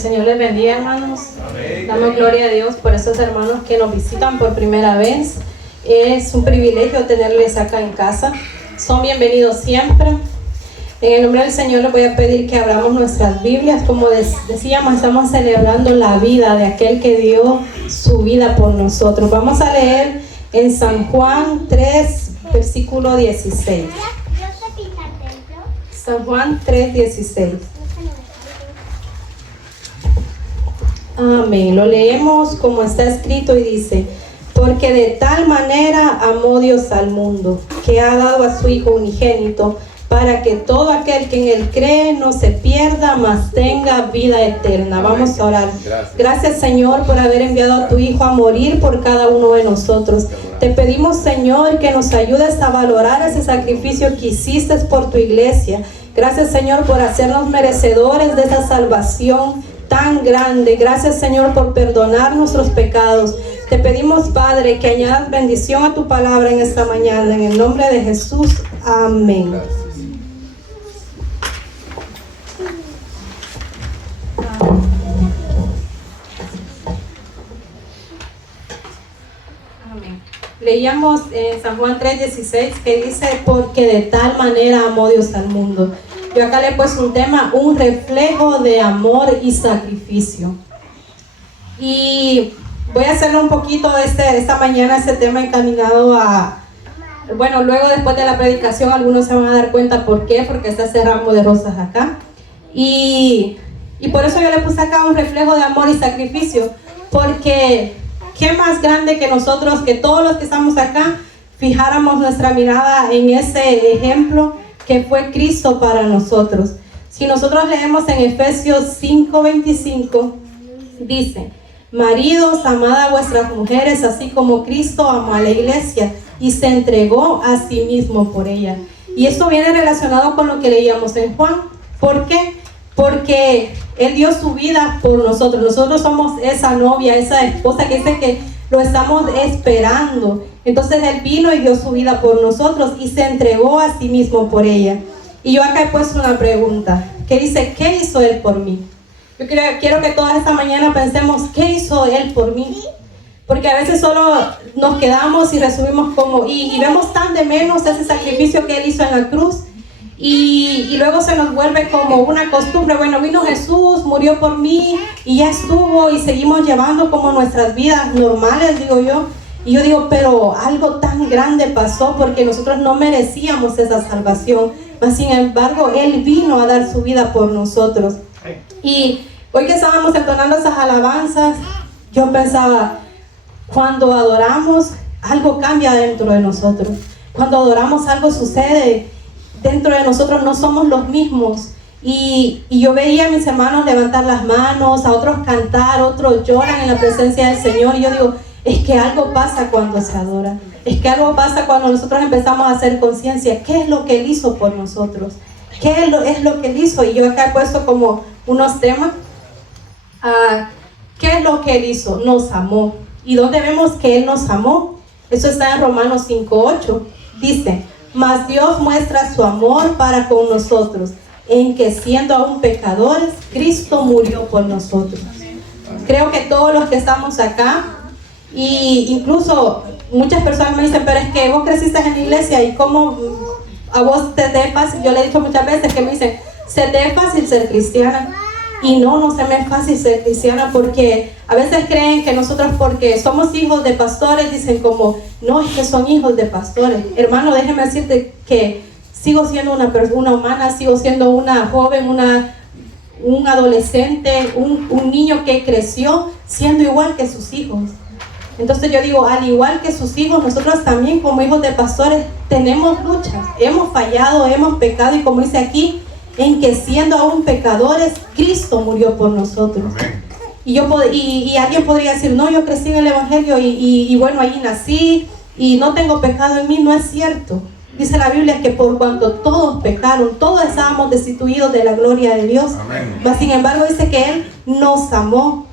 Señor les bendiga, hermanos. Amén. Damos gloria a Dios por esos hermanos que nos visitan por primera vez. Es un privilegio tenerles acá en casa. Son bienvenidos siempre. En el nombre del Señor les voy a pedir que abramos nuestras Biblias. Como decíamos, estamos celebrando la vida de aquel que dio su vida por nosotros. Vamos a leer en San Juan 3, versículo 16. San Juan 3, 16. Amén. Lo leemos como está escrito y dice: porque de tal manera amó Dios al mundo, que ha dado a su Hijo unigénito, para que todo aquel que en Él cree no se pierda, mas tenga vida eterna. Vamos a orar. Gracias, Señor, por haber enviado a tu Hijo a morir por cada uno de nosotros. Te pedimos, Señor, que nos ayudes a valorar ese sacrificio que hiciste por tu iglesia. Gracias, Señor, por hacernos merecedores de esa salvación tan grande. Gracias, Señor, por perdonar nuestros pecados. Te pedimos, Padre, que añadas bendición a tu palabra en esta mañana. En el nombre de Jesús. Amén. Amén. Leíamos en San Juan 3:16 que dice: porque de tal manera amó Dios al mundo. Yo acá le he puesto un tema: un reflejo de amor y sacrificio. Y voy a hacerlo un poquito esta mañana, este tema encaminado a... Bueno, luego después de la predicación algunos se van a dar cuenta por qué, porque está ese ramo de rosas acá. Y por eso yo le puse acá un reflejo de amor y sacrificio, porque qué más grande que nosotros, que todos los que estamos acá, fijáramos nuestra mirada en ese ejemplo que fue Cristo para nosotros. Si nosotros leemos en Efesios 5:25, dice: maridos, amad a vuestras mujeres, así como Cristo amó a la iglesia y se entregó a sí mismo por ella. Y esto viene relacionado con lo que leíamos en Juan. ¿Por qué? Porque Él dio su vida por nosotros. Nosotros somos esa novia, esa esposa que dice que lo estamos esperando. Entonces Él vino y dio su vida por nosotros y se entregó a sí mismo por ella. Y yo acá he puesto una pregunta que dice: ¿qué hizo Él por mí? Yo quiero que toda esta mañana pensemos: ¿qué hizo Él por mí? Porque a veces solo nos quedamos y resumimos como, y vemos tan de menos ese sacrificio que Él hizo en la cruz, y luego se nos vuelve como una costumbre. Bueno, vino Jesús, murió por mí y ya estuvo, y seguimos llevando como nuestras vidas normales, digo yo. Y yo digo, pero algo tan grande pasó, porque nosotros no merecíamos esa salvación, mas sin embargo Él vino a dar su vida por nosotros. Y hoy que estábamos entonando esas alabanzas, yo pensaba, cuando adoramos, algo cambia dentro de nosotros. Cuando adoramos, algo sucede dentro de nosotros, no somos los mismos. Y yo veía a mis hermanos levantar las manos, a otros cantar, otros lloran en la presencia del Señor. Y yo digo, es que algo pasa cuando se adora. Es que algo pasa cuando nosotros empezamos a hacer conciencia. ¿Qué es lo que Él hizo por nosotros? ¿Qué es lo que Él hizo? Y yo acá he puesto como unos temas. ¿Qué es lo que Él hizo? Nos amó. ¿Y dónde vemos que Él nos amó? Eso está en Romanos 5:8. Dice: mas Dios muestra su amor para con nosotros, en que siendo aún pecadores, Cristo murió por nosotros. Creo que todos los que estamos acá, y incluso muchas personas me dicen: pero es que vos creciste en la iglesia, y cómo a vos te es fácil. Yo le he dicho muchas veces que me dicen: se te es fácil ser cristiana. Y no se me es fácil ser cristiana, porque a veces creen que nosotros, porque somos hijos de pastores, dicen como, no, es que son hijos de pastores. Hermano, déjeme decirte que sigo siendo una persona humana, sigo siendo una joven, un adolescente, un niño que creció siendo igual que sus hijos. Entonces yo digo, al igual que sus hijos, nosotros también como hijos de pastores tenemos luchas, hemos fallado, hemos pecado, y como dice aquí, en que siendo aún pecadores, Cristo murió por nosotros. Amén. Y alguien podría decir: no, yo crecí en el Evangelio y bueno, ahí nací y no tengo pecado en mí. No es cierto. Dice la Biblia que por cuanto todos pecaron, todos estábamos destituidos de la gloria de Dios. Mas sin embargo dice que Él nos amó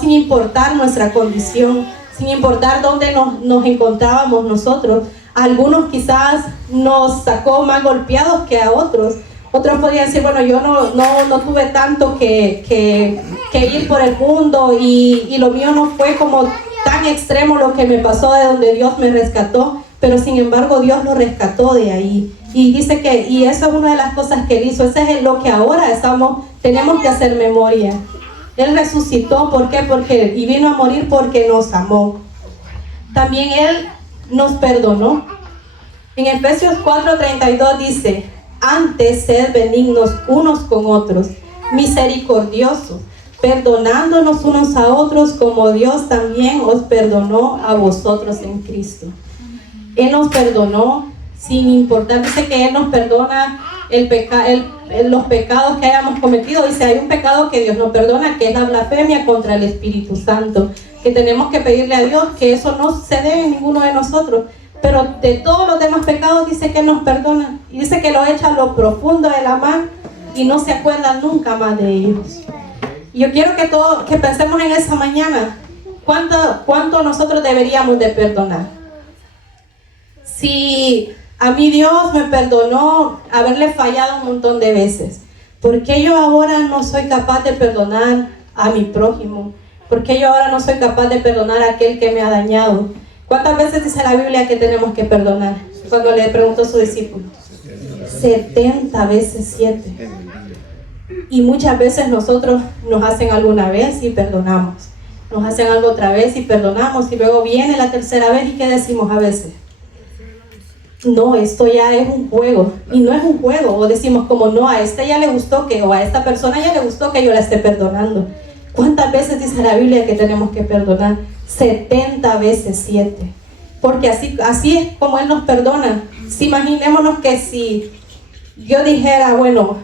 sin importar nuestra condición, sin importar dónde nos encontrábamos nosotros. A algunos quizás nos sacó más golpeados que a otros. Otros podrían decir, bueno, yo no tuve tanto que ir por el mundo y lo mío no fue como tan extremo lo que me pasó de donde Dios me rescató, pero sin embargo Dios lo rescató de ahí. Y dice que, y eso es una de las cosas que Él hizo, eso es lo que ahora tenemos que hacer memoria. Él resucitó, ¿por qué? Y vino a morir porque nos amó. También Él nos perdonó. En Efesios 4:32 dice, antes sed benignos unos con otros, misericordiosos, perdonándonos unos a otros como Dios también os perdonó a vosotros en Cristo. Él nos perdonó sin importar, dice que Él nos perdona los pecados que hayamos cometido. Dice, hay un pecado que Dios no perdona, que es la blasfemia contra el Espíritu Santo, que tenemos que pedirle a Dios que eso no se dé en ninguno de nosotros. Pero de todos los demás pecados dice que Él nos perdona, y dice que lo echa a lo profundo de la mar y no se acuerda nunca más de ellos. Y yo quiero que pensemos en esa mañana, ¿cuánto nosotros deberíamos de perdonar? Si a mí Dios me perdonó haberle fallado un montón de veces, ¿por qué yo ahora no soy capaz de perdonar a mi prójimo? ¿Por qué yo ahora no soy capaz de perdonar a aquel que me ha dañado? ¿Cuántas veces dice la Biblia que tenemos que perdonar? Cuando le preguntó a su discípulo, 70 veces 7. Y muchas veces nosotros nos hacen algo una vez y perdonamos, nos hacen algo otra vez y perdonamos, y luego viene la tercera vez, y ¿qué decimos a veces? No, esto ya es un juego, y no es un juego. O decimos como, no, a este ya le gustó o a esta persona ya le gustó que yo la esté perdonando. ¿Cuántas veces dice la Biblia que tenemos que perdonar? 70 veces 7. Porque así es como Él nos perdona. Si imaginémonos que si yo dijera, bueno,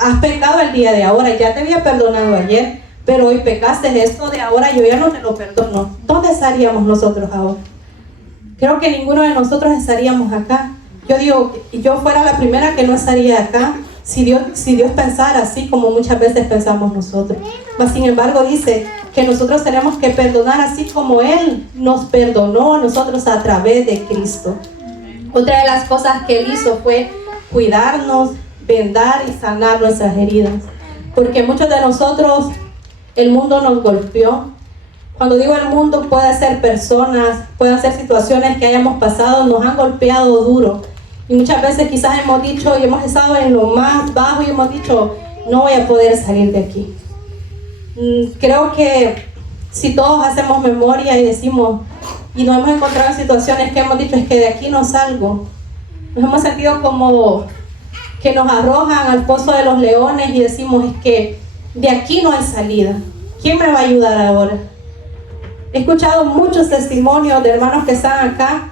has pecado el día de ahora, ya te había perdonado ayer, pero hoy pecaste, esto de ahora yo ya no te lo perdono. ¿Dónde estaríamos nosotros ahora? Creo que ninguno de nosotros estaríamos acá. Yo digo, yo fuera la primera que no estaría acá si Dios pensara así como muchas veces pensamos nosotros. Mas sin embargo dice que nosotros tenemos que perdonar así como Él nos perdonó nosotros a través de Cristo. Otra de las cosas que Él hizo fue cuidarnos, vendar y sanar nuestras heridas. Porque muchos de nosotros, el mundo nos golpeó. Cuando digo el mundo, puede ser personas, pueden ser situaciones que hayamos pasado, nos han golpeado duro. Y muchas veces quizás hemos dicho y hemos estado en lo más bajo y hemos dicho, no voy a poder salir de aquí. Creo que si todos hacemos memoria y decimos, y nos hemos encontrado en situaciones que hemos dicho, es que de aquí no salgo. Nos hemos sentido como que nos arrojan al pozo de los leones y decimos, es que de aquí no hay salida. ¿Quién me va a ayudar ahora? He escuchado muchos testimonios de hermanos que están acá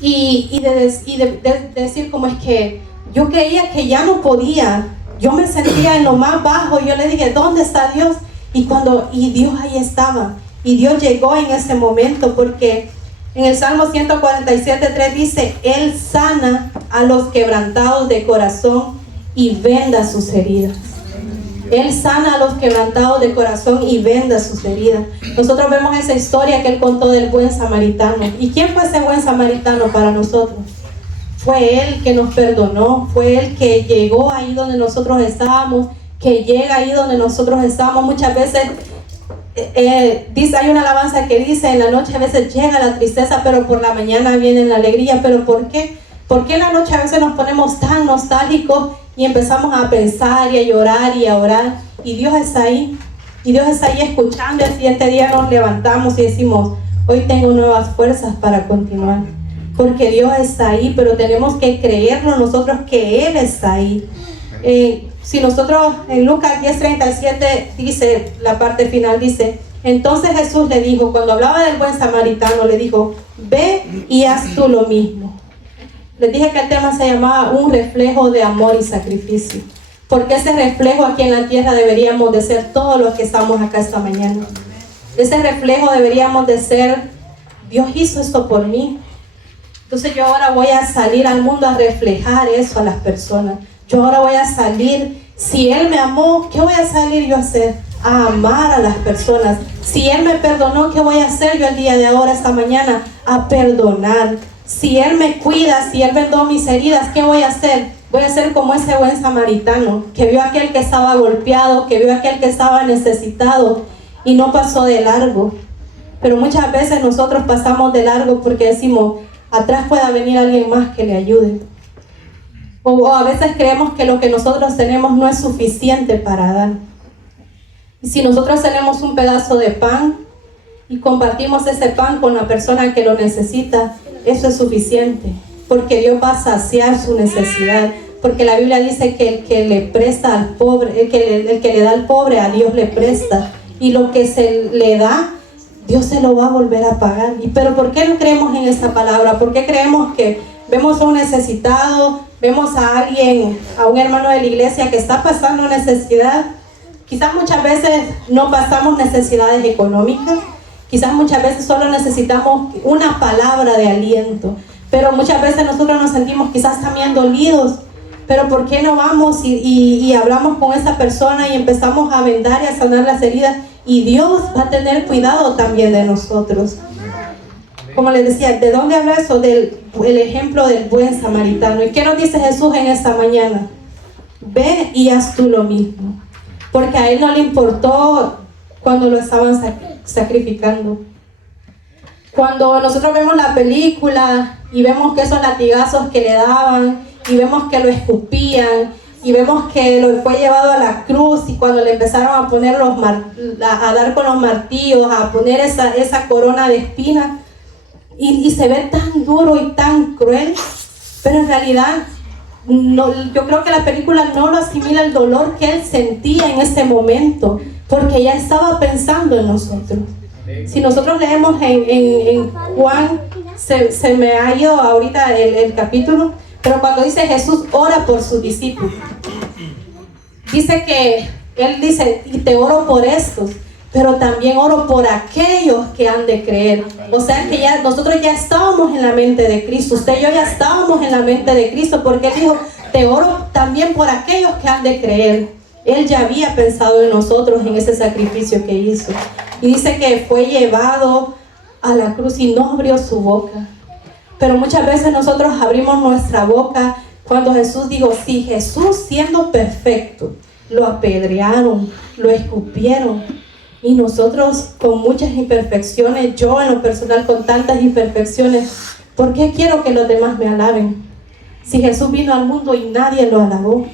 y de decir como es que yo creía que ya no podía, yo me sentía en lo más bajo y yo le dije, ¿dónde está Dios? Y Dios ahí estaba, y Dios llegó en ese momento, porque en el Salmo 147:3 dice, Él sana a los quebrantados de corazón y venda sus heridas. Él sana a los quebrantados de corazón y venda sus heridas. Nosotros vemos esa historia que Él contó del buen samaritano. ¿Y quién fue ese buen samaritano para nosotros? Fue Él que nos perdonó, fue Él que llegó ahí donde nosotros estábamos, que llega ahí donde nosotros estamos. Muchas veces, hay una alabanza que dice, en la noche a veces llega la tristeza, pero por la mañana viene la alegría. ¿Pero por qué? ¿Por qué en la noche a veces nos ponemos tan nostálgicos y empezamos a pensar y a llorar y a orar? Y Dios está ahí. Y Dios está ahí escuchando, y el siguiente día nos levantamos y decimos, hoy tengo nuevas fuerzas para continuar. Porque Dios está ahí, pero tenemos que creerlo nosotros que Él está ahí. Si nosotros en Lucas 10:37 dice, la parte final dice, entonces Jesús le dijo, cuando hablaba del buen samaritano, le dijo, ve y haz tú lo mismo. Les dije que el tema se llamaba un reflejo de amor y sacrificio. Porque ese reflejo aquí en la tierra deberíamos de ser todos los que estamos acá esta mañana. Ese reflejo deberíamos de ser, Dios hizo esto por mí. Entonces yo ahora voy a salir al mundo a reflejar eso a las personas. Yo ahora voy a salir, si Él me amó, ¿qué voy a salir yo a hacer? A amar a las personas. Si Él me perdonó, ¿qué voy a hacer yo el día de ahora, esta mañana? A perdonar. Si Él me cuida, si Él vendó mis heridas, ¿qué voy a hacer? Voy a ser como ese buen samaritano que vio a aquel que estaba golpeado, que vio a aquel que estaba necesitado y no pasó de largo. Pero muchas veces nosotros pasamos de largo porque decimos, atrás pueda venir alguien más que le ayude. O a veces creemos que lo que nosotros tenemos no es suficiente para dar. Y si nosotros tenemos un pedazo de pan y compartimos ese pan con la persona que lo necesita, eso es suficiente, porque Dios va a saciar su necesidad, porque la Biblia dice que el que le presta al pobre, el que le da al pobre, a Dios le presta, y lo que se le da, Dios se lo va a volver a pagar. Pero ¿por qué no creemos en esa palabra? ¿Por qué creemos que vemos a un necesitado, vemos a alguien, a un hermano de la iglesia que está pasando necesidad? Quizás muchas veces no pasamos necesidades económicas, quizás muchas veces solo necesitamos una palabra de aliento, pero muchas veces nosotros nos sentimos quizás también dolidos. Pero ¿por qué no vamos y hablamos con esa persona y empezamos a vendar y a sanar las heridas? Y Dios va a tener cuidado también de nosotros. Como les decía, ¿de dónde habla eso? El ejemplo del buen samaritano. ¿Y qué nos dice Jesús en esta mañana? Ve y haz tú lo mismo. Porque a él no le importó cuando lo estaban sacrificando. Cuando nosotros vemos la película y vemos que esos latigazos que le daban, y vemos que lo escupían, y vemos que lo fue llevado a la cruz, y cuando le empezaron a poner a dar con los martillos, a poner esa corona de espinas, y se ve tan duro y tan cruel, pero en realidad no, yo creo que la película no lo asimila el dolor que él sentía en ese momento, porque ya estaba pensando en nosotros. Si nosotros leemos en Juan, se me ha ido ahorita el capítulo, pero cuando dice Jesús ora por sus discípulos, dice que él dice, y te oro por estos, pero también oro por aquellos que han de creer. O sea que nosotros ya estábamos en la mente de Cristo, usted y yo ya estábamos en la mente de Cristo, porque él dijo, te oro también por aquellos que han de creer. Él ya había pensado en nosotros, en ese sacrificio que hizo. Y dice que fue llevado a la cruz y no abrió su boca. Pero muchas veces nosotros abrimos nuestra boca cuando Jesús dijo, si Jesús siendo perfecto, lo apedrearon, lo escupieron, y nosotros con muchas imperfecciones, yo en lo personal con tantas imperfecciones, ¿por qué quiero que los demás me alaben? Si Jesús vino al mundo y nadie lo alabó,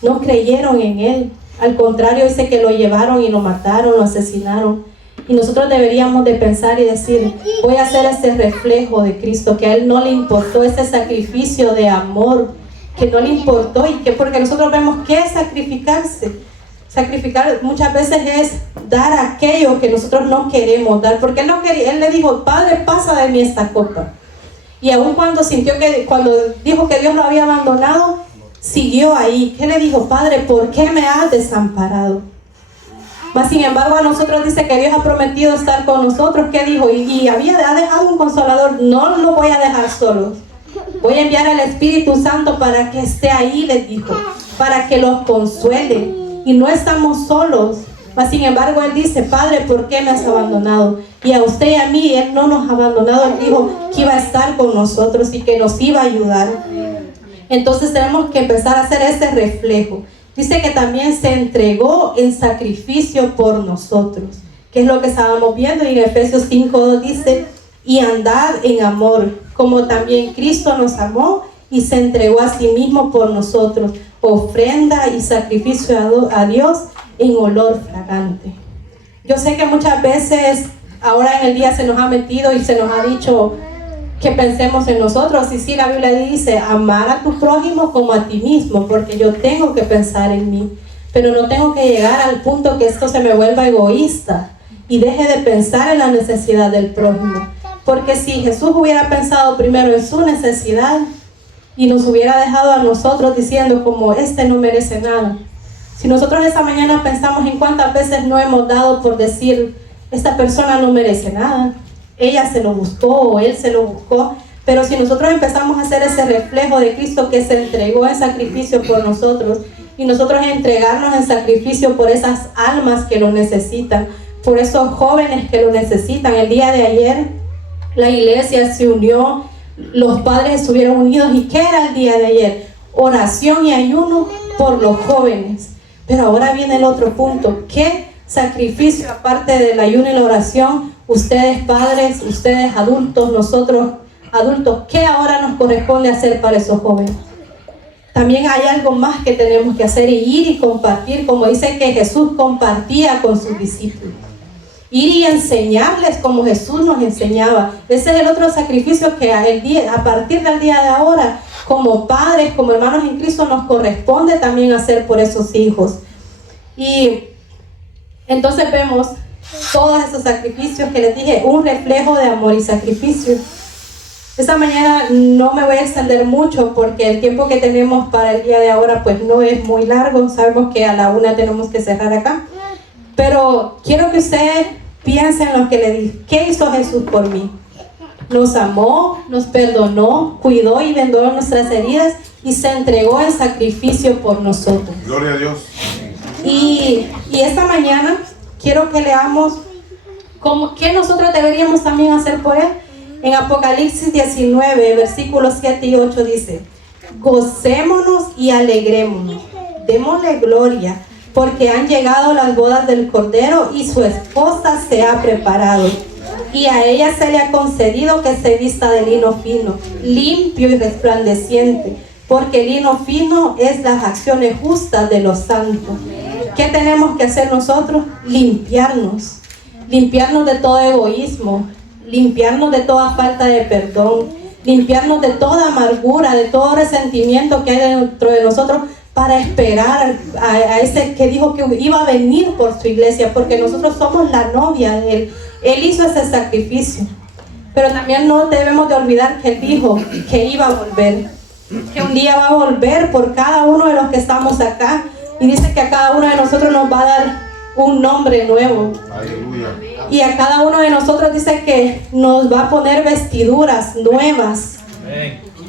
no creyeron en él, al contrario dice que lo llevaron y lo mataron, lo asesinaron. Y nosotros deberíamos de pensar y decir, voy a hacer ese reflejo de Cristo, que a él no le importó ese sacrificio de amor, que no le importó, y que porque nosotros vemos que es sacrificarse. Sacrificar muchas veces es dar aquello que nosotros no queremos dar, porque él no quería, él le dijo, Padre, pasa de mí esta copa. Y aun cuando cuando dijo que Dios lo había abandonado, siguió ahí. ¿Qué le dijo? Padre, ¿por qué me has desamparado? Mas sin embargo a nosotros dice que Dios ha prometido estar con nosotros. ¿Qué dijo? Y ha dejado un consolador. No lo voy a dejar solos. Voy a enviar al Espíritu Santo para que esté ahí, les dijo, para que los consuele. Y no estamos solos. Mas sin embargo él dice, Padre, ¿por qué me has abandonado? Y a usted y a mí él no nos ha abandonado. Él dijo que iba a estar con nosotros y que nos iba a ayudar. Entonces tenemos que empezar a hacer ese reflejo. Dice que también se entregó en sacrificio por nosotros, que es lo que estábamos viendo. Y en Efesios 5:2 dice, y andad en amor, como también Cristo nos amó y se entregó a sí mismo por nosotros, ofrenda y sacrificio a Dios en olor fragante. Yo sé que muchas veces ahora en el día se nos ha metido y se nos ha dicho que pensemos en nosotros. Y sí, la Biblia dice, amar a tu prójimo como a ti mismo, porque yo tengo que pensar en mí, pero no tengo que llegar al punto que esto se me vuelva egoísta y deje de pensar en la necesidad del prójimo. Porque si Jesús hubiera pensado primero en su necesidad y nos hubiera dejado a nosotros diciendo como, no merece nada. Si nosotros esa mañana pensamos en cuántas veces no hemos dado por decir, esta persona no merece nada, ella se lo buscó o él se lo buscó, pero si nosotros empezamos a hacer ese reflejo de Cristo que se entregó en sacrificio por nosotros, y nosotros entregarnos en sacrificio por esas almas que lo necesitan, por esos jóvenes que lo necesitan. El día de ayer la iglesia se unió, los padres estuvieron unidos. ¿Y qué era el día de ayer? oración y ayuno por los jóvenes. Pero ahora viene el otro punto. ¿Qué sacrificio, aparte del ayuno y la oración, ustedes padres, ustedes adultos, nosotros adultos, qué ahora nos corresponde hacer para esos jóvenes? También hay algo más que tenemos que hacer, y ir y compartir, como dice que Jesús compartía con sus discípulos. Ir y enseñarles como Jesús nos enseñaba. Ese es el otro sacrificio que a partir del día de ahora, como padres, como hermanos en Cristo, nos corresponde también hacer por esos hijos. Y entonces vemos todos esos sacrificios que les dije, un reflejo de amor y sacrificio. Esta mañana no me voy a extender mucho porque el tiempo que tenemos para el día de ahora pues no es muy largo. Sabemos que a la 1 tenemos que cerrar acá. Pero quiero que ustedes piensen en lo que le dije. ¿Qué hizo Jesús por mí? Nos amó, nos perdonó, cuidó y vendó nuestras heridas y se entregó en sacrificio por nosotros. Gloria a Dios. Y esta mañana quiero que leamos qué nosotros deberíamos también hacer por Él. En Apocalipsis 19, versículos 7 y 8 dice: gocémonos y alegrémonos, démosle gloria, porque han llegado las bodas del Cordero y su esposa se ha preparado. Y a ella se le ha concedido que se vista de lino fino, limpio y resplandeciente, porque el lino fino es las acciones justas de los santos. ¿Qué tenemos que hacer nosotros? Limpiarnos de todo egoísmo, limpiarnos de toda falta de perdón, limpiarnos de toda amargura, de todo resentimiento que hay dentro de nosotros, para esperar a ese que dijo que iba a venir por su iglesia, porque nosotros somos la novia de Él. Él hizo ese sacrificio, pero también no debemos de olvidar que Él dijo que iba a volver, que un día va a volver por cada uno de los que estamos acá, y dice que a cada uno de nosotros nos va a dar un nombre nuevo. Aleluya. Y a cada uno de nosotros dice que nos va a poner vestiduras nuevas.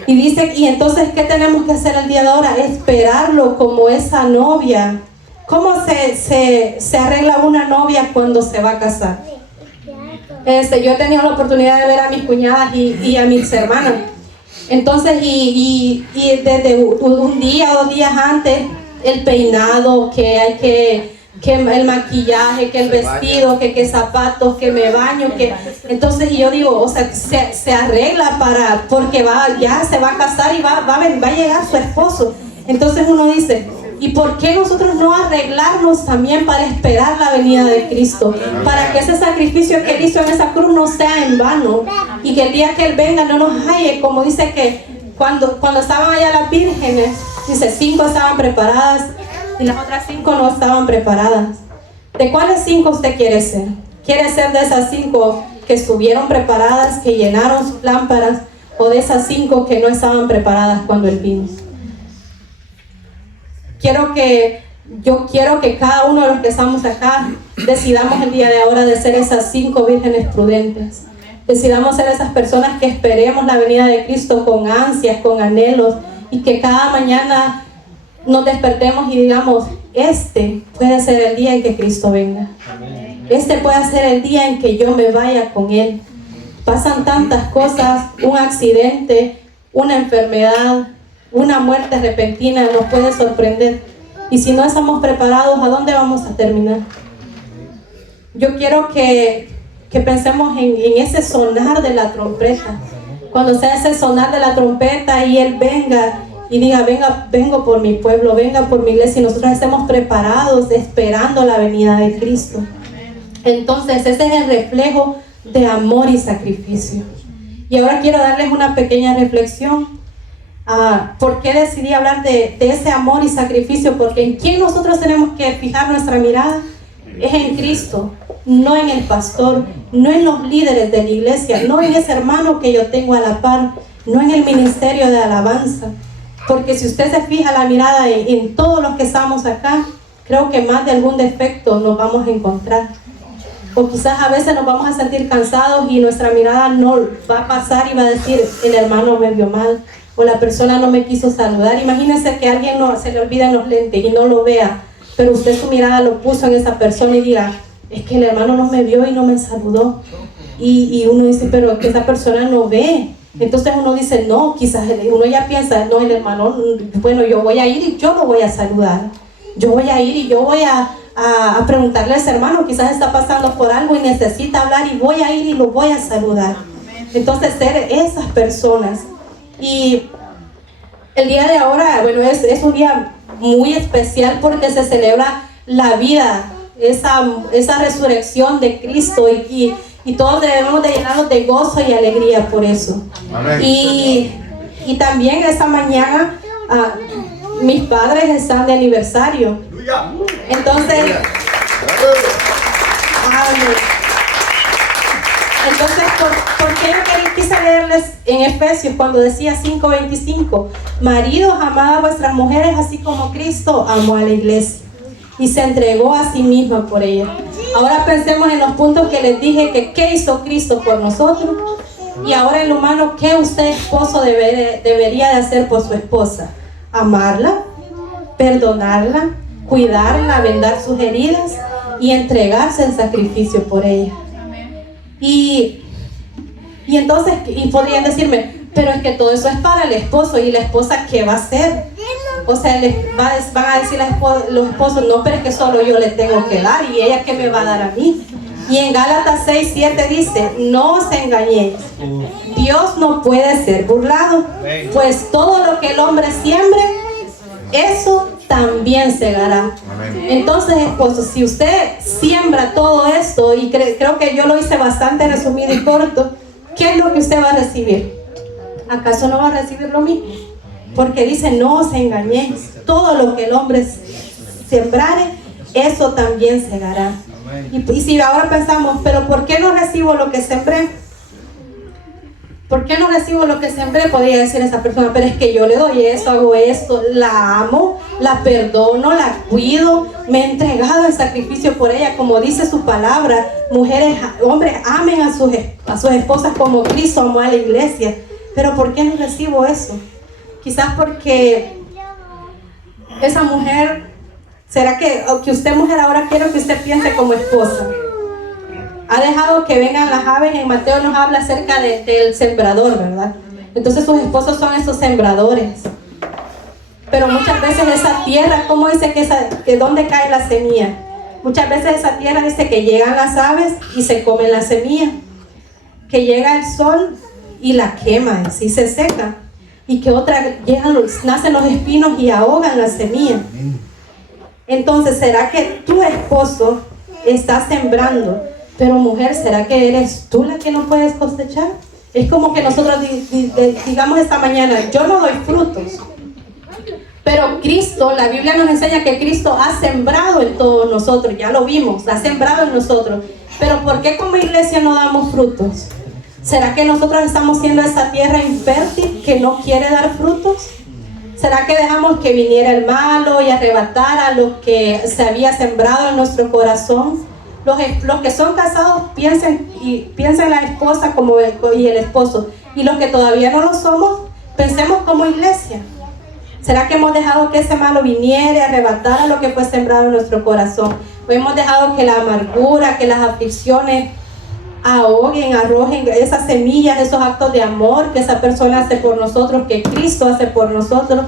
Y dice, y entonces, ¿qué tenemos que hacer el día de ahora? Esperarlo como esa novia. ¿Cómo se arregla una novia cuando se va a casar? Yo he tenido la oportunidad de ver a mis cuñadas y a mis hermanas. Entonces, y desde un día o 2 días antes, el peinado, que hay que el maquillaje, que el vestido, que zapatos, que me baño, que entonces yo digo, o sea, se arregla porque ya se va a casar y va a llegar su esposo. Entonces uno dice, ¿y por qué nosotros no arreglarnos también para esperar la venida de Cristo? Para que ese sacrificio que Él hizo en esa cruz no sea en vano, y que el día que Él venga no nos halle, como dice que cuando estaban allá las vírgenes, dice 5 estaban preparadas y las otras 5 no estaban preparadas. ¿De cuáles 5 usted quiere ser? ¿Quiere ser de esas 5 que estuvieron preparadas, que llenaron sus lámparas, o de esas 5 que no estaban preparadas cuando Él vino? Yo quiero que cada uno de los que estamos acá decidamos el día de ahora de ser esas 5 vírgenes prudentes. Decidamos ser esas personas que esperemos la venida de Cristo con ansias, con anhelos, y que cada mañana nos despertemos y digamos, este puede ser el día en que Cristo venga. Este puede ser el día en que yo me vaya con Él. Pasan tantas cosas, un accidente, una enfermedad, una muerte repentina nos puede sorprender. Y si no estamos preparados, ¿a dónde vamos a terminar? Yo quiero que pensemos en ese sonar de la trompeta. Cuando sea ese sonar de la trompeta y Él venga y diga, vengo por mi pueblo, venga por mi iglesia, y nosotros estemos preparados esperando la venida de Cristo. Entonces ese es el reflejo de amor y sacrificio. Y ahora quiero darles una pequeña reflexión. ¿Por qué decidí hablar de ese amor y sacrificio? Porque en quién nosotros tenemos que fijar nuestra mirada es en Cristo, no en el pastor, no en los líderes de la iglesia, no en ese hermano que yo tengo a la par, no en el ministerio de alabanza. Porque si usted se fija la mirada en todos los que estamos acá, creo que más de algún defecto nos vamos a encontrar. O quizás a veces nos vamos a sentir cansados y nuestra mirada no va a pasar y va a decir, el hermano me vio mal, o la persona no me quiso saludar. Imagínense que a alguien se le olviden los lentes y no lo vea, pero usted su mirada lo puso en esa persona y diga, es que el hermano no me vio y no me saludó. Y uno dice, pero es que esa persona no ve. Entonces uno dice, no, quizás uno ya piensa, no, el hermano, bueno, yo voy a ir y yo lo voy a saludar. Yo voy a ir y yo voy a preguntarle a ese hermano, quizás está pasando por algo y necesita hablar, y voy a ir y lo voy a saludar. Entonces ser esas personas. Y el día de ahora, bueno, es un día muy especial porque se celebra la vida, esa resurrección de Cristo, y todos debemos de llenarnos de gozo y alegría por eso. Y también esta mañana mis padres están de aniversario. Entonces, ¿por qué yo quise leerles en Efesios cuando decía 5:25? Maridos, amad a vuestras mujeres así como Cristo amó a la iglesia y se entregó a sí misma por ella. Ahora pensemos en los puntos que les dije, que qué hizo Cristo por nosotros, y ahora en lo humano, ¿qué usted, esposo, debería de hacer por su esposa? Amarla, perdonarla, cuidarla, vendar sus heridas y entregarse en sacrificio por ella. Y entonces, podrían decirme, pero es que todo eso es para el esposo, y la esposa, ¿qué va a hacer? O sea, van a decir los esposos, no, pero es que solo yo le tengo que dar, y ella, ¿qué me va a dar a mí? Y en Gálatas 6:7 dice, no os engañéis, Dios no puede ser burlado, pues todo lo que el hombre siembre, eso también segará. Entonces, esposo, si usted siembra todo esto, y creo que yo lo hice bastante resumido y corto, ¿qué es lo que usted va a recibir? ¿Acaso no va a recibir lo mismo? Porque dice, no os engañéis, todo lo que el hombre sembrare, eso también segará. Y si ahora pensamos, pero ¿por qué no recibo lo que sembré? ¿Por qué no recibo lo que sembré? Podría decir esa persona, pero es que yo le doy eso, hago esto, la amo, la perdono, la cuido, me he entregado en sacrificio por ella, como dice su palabra. Mujeres, hombres, amen a sus esposas como Cristo amó a la iglesia. Pero ¿por qué no recibo eso? Quizás porque esa mujer, ¿será que usted, mujer, ahora quiero que usted piense como esposa? Ha dejado que vengan las aves. En Mateo nos habla acerca del sembrador, ¿verdad? Entonces sus esposos son esos sembradores. Pero muchas veces esa tierra, ¿cómo dice que dónde cae la semilla? Muchas veces esa tierra dice que llegan las aves y se comen la semilla. Que llega el sol y la quema, y se seca. Y que nacen los espinos y ahogan la semilla. Entonces, ¿será que tu esposo está sembrando? Pero mujer, ¿será que eres tú la que no puedes cosechar? Es como que nosotros digamos esta mañana, yo no doy frutos. Pero Cristo, la Biblia nos enseña que Cristo ha sembrado en todos nosotros, ya lo vimos, ha sembrado en nosotros. Pero ¿por qué como iglesia no damos frutos? ¿Será que nosotros estamos siendo esa tierra infértil que no quiere dar frutos? ¿Será que dejamos que viniera el malo y arrebatara lo que se había sembrado en nuestro corazón? Los que son casados piensen en la esposa y el esposo. Y los que todavía no lo somos, pensemos como iglesia. ¿Será que hemos dejado que ese malo viniera y arrebatara lo que fue sembrado en nuestro corazón? ¿O hemos dejado que la amargura, que las aflicciones ahoguen, arrojen esas semillas, esos actos de amor que esa persona hace por nosotros, que Cristo hace por nosotros,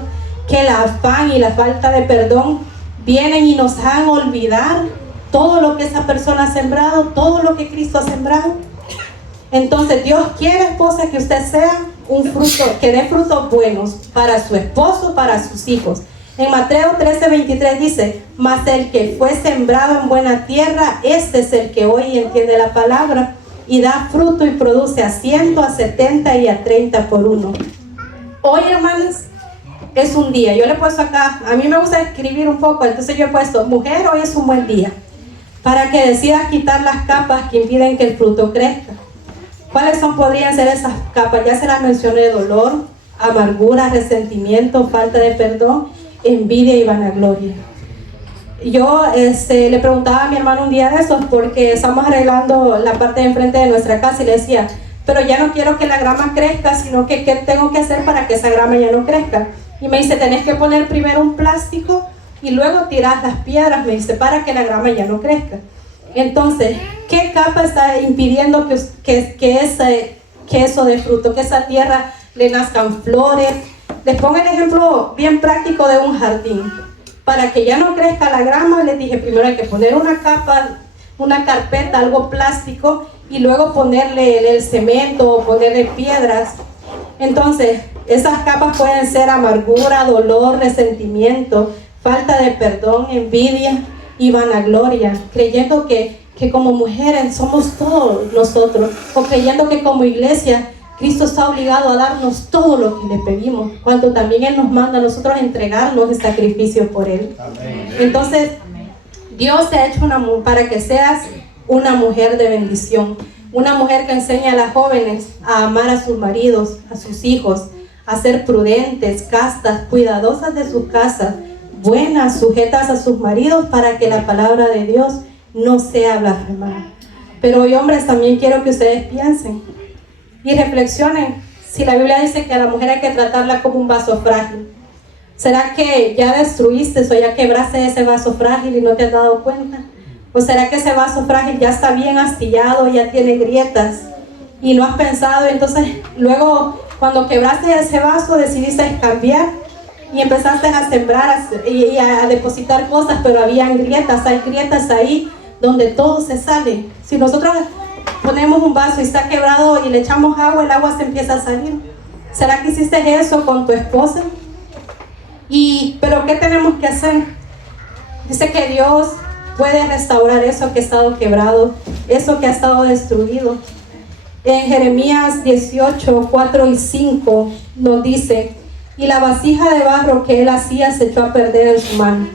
que el afán y la falta de perdón vienen y nos hagan olvidar todo lo que esa persona ha sembrado, todo lo que Cristo ha sembrado? Entonces Dios quiere, esposa, que usted sea un fruto, que dé frutos buenos para su esposo, para sus hijos. En Mateo 13:23 dice, mas el que fue sembrado en buena tierra, este es el que oye y entiende la palabra y da fruto y produce a 100, a 70 y a 30 por uno. Hoy, hermanos, es un día. Yo le he puesto acá, a mí me gusta escribir un poco, entonces yo he puesto, mujer, hoy es un buen día para que decidas quitar las capas que impiden que el fruto crezca. ¿Cuáles podrían ser esas capas? Ya se las mencioné: dolor, amargura, resentimiento, falta de perdón, envidia y vanagloria. Yo le preguntaba a mi hermano un día de esos, porque estamos arreglando la parte de enfrente de nuestra casa, y le decía, pero ya no quiero que la grama crezca, sino que ¿qué tengo que hacer para que esa grama ya no crezca? Y me dice, tenés que poner primero un plástico y luego tirar las piedras, me dice, para que la grama ya no crezca. Entonces, ¿qué capa está impidiendo que que eso dé fruto, que esa tierra le nazcan flores. Les pongo el ejemplo bien práctico de un jardín. Para que ya no crezca la grama, les dije, primero hay que poner una capa, una carpeta, algo plástico, y luego ponerle el cemento o ponerle piedras. Entonces, esas capas pueden ser amargura, dolor, resentimiento, falta de perdón, envidia y vanagloria, creyendo que como mujeres somos todos nosotros, o creyendo que como iglesia Cristo está obligado a darnos todo lo que le pedimos, cuando también Él nos manda a nosotros entregarnos en sacrificio por Él. Amén. Entonces, Dios te ha hecho para que seas una mujer de bendición, una mujer que enseña a las jóvenes a amar a sus maridos, a sus hijos, a ser prudentes, castas, cuidadosas de sus casas, buenas, sujetas a sus maridos, para que la palabra de Dios no sea blasfemada. Pero hoy, hombres, también quiero que ustedes piensen y reflexionen. Si la Biblia dice que a la mujer hay que tratarla como un vaso frágil, ¿será que ya destruiste o ya quebraste ese vaso frágil y no te has dado cuenta? ¿O será que ese vaso frágil ya está bien astillado, ya tiene grietas y no has pensado? Entonces luego, cuando quebraste ese vaso, decidiste cambiar y empezaste a sembrar y a depositar cosas, pero habían grietas. Hay grietas ahí donde todo se sale. Si nosotros ponemos un vaso y está quebrado y le echamos agua, el agua se empieza a salir. ¿Será que hiciste eso con tu esposa? Pero ¿qué tenemos que hacer? Dice que Dios puede restaurar eso que ha estado quebrado, eso que ha estado destruido. En Jeremías 18, 4 y 5 nos dice: y la vasija de barro que él hacía se echó a perder en su mano,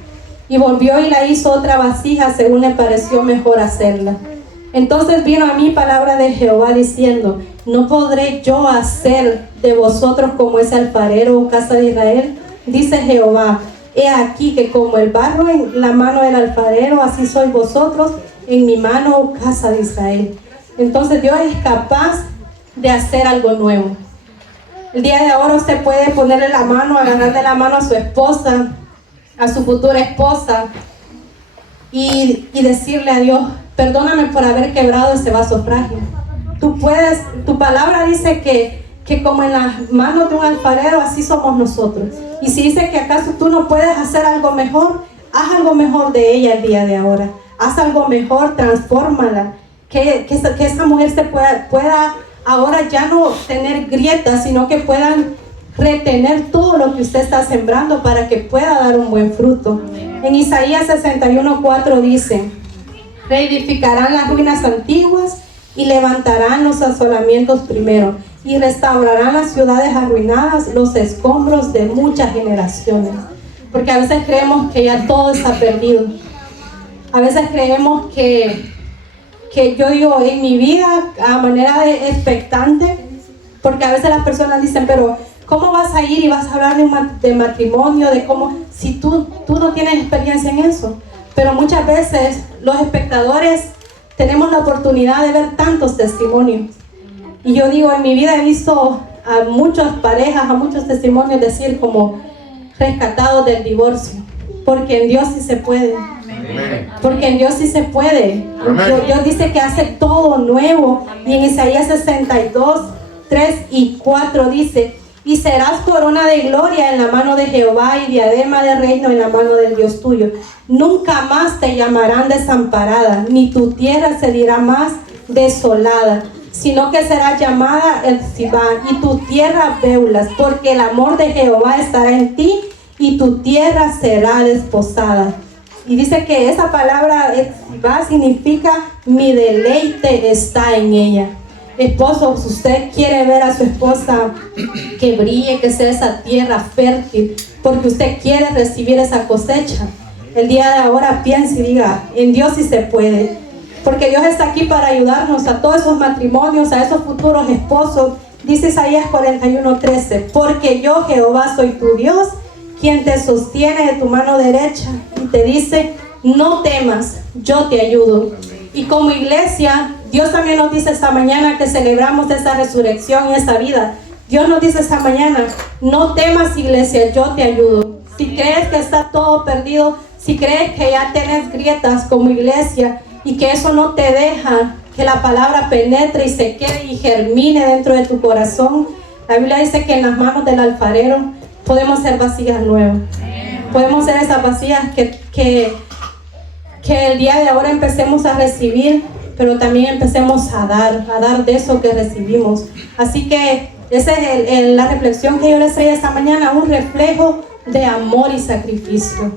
y volvió y la hizo otra vasija según le pareció mejor hacerla. Entonces vino a mí palabra de Jehová diciendo: ¿no podré yo hacer de vosotros como ese alfarero, oh casa de Israel? Dice Jehová: he aquí que como el barro en la mano del alfarero, así sois vosotros en mi mano, oh casa de Israel. Entonces Dios es capaz de hacer algo nuevo. El día de ahora usted puede ponerle la mano, agarrarle la mano a su esposa, a su futura esposa, y decirle a Dios: perdóname por haber quebrado ese vaso frágil. Tu palabra dice que como en las manos de un alfarero, así somos nosotros. Y si dice que acaso tú no puedes hacer algo mejor, haz algo mejor de ella el día de ahora. Haz algo mejor, transfórmala. Que esa mujer se pueda ahora ya no tener grietas, sino que puedan retener todo lo que usted está sembrando para que pueda dar un buen fruto. En Isaías 61:4 dice: reedificarán las ruinas antiguas y levantarán los asolamientos primero, y restaurarán las ciudades arruinadas, los escombros de muchas generaciones. Porque a veces creemos que ya todo está perdido. A veces creemos que yo digo en mi vida a manera de expectante, porque a veces las personas dicen: pero ¿cómo vas a ir y vas a hablar de matrimonio, de cómo, si tú no tienes experiencia en eso? Pero muchas veces los espectadores tenemos la oportunidad de ver tantos testimonios. Y yo digo, en mi vida he visto a muchas parejas, a muchos testimonios decir como rescatados del divorcio. Porque en Dios sí se puede. Porque en Dios sí se puede. Dios dice que hace todo nuevo. Y en Isaías 62, 3 y 4 dice: y serás corona de gloria en la mano de Jehová y diadema de reino en la mano del Dios tuyo. Nunca más te llamarán desamparada, ni tu tierra se dirá más desolada, sino que será llamada Hephzibá, y tu tierra Beulas, porque el amor de Jehová estará en ti, y tu tierra será desposada. Y dice que esa palabra Hephzibá significa: mi deleite está en ella. Esposos, usted quiere ver a su esposa que brille, que sea esa tierra fértil, porque usted quiere recibir esa cosecha. El día de ahora piense y diga: en Dios sí se puede. Porque Dios está aquí para ayudarnos a todos esos matrimonios, a esos futuros esposos. Dice Isaías 41:13: porque yo, Jehová, soy tu Dios, quien te sostiene de tu mano derecha y te dice: no temas, yo te ayudo. Y como iglesia, Dios también nos dice esta mañana que celebramos esa resurrección y esa vida. Dios nos dice esta mañana: no temas, iglesia, yo te ayudo. Si crees que está todo perdido, si crees que ya tienes grietas como iglesia y que eso no te deja que la palabra penetre y se quede y germine dentro de tu corazón. La Biblia dice que en las manos del alfarero podemos ser vasijas nuevas. Podemos ser esas vasijas que el día de ahora empecemos a recibir, pero también empecemos a dar de eso que recibimos. Así que esa es la reflexión que yo les traía esta mañana, un reflejo de amor y sacrificio.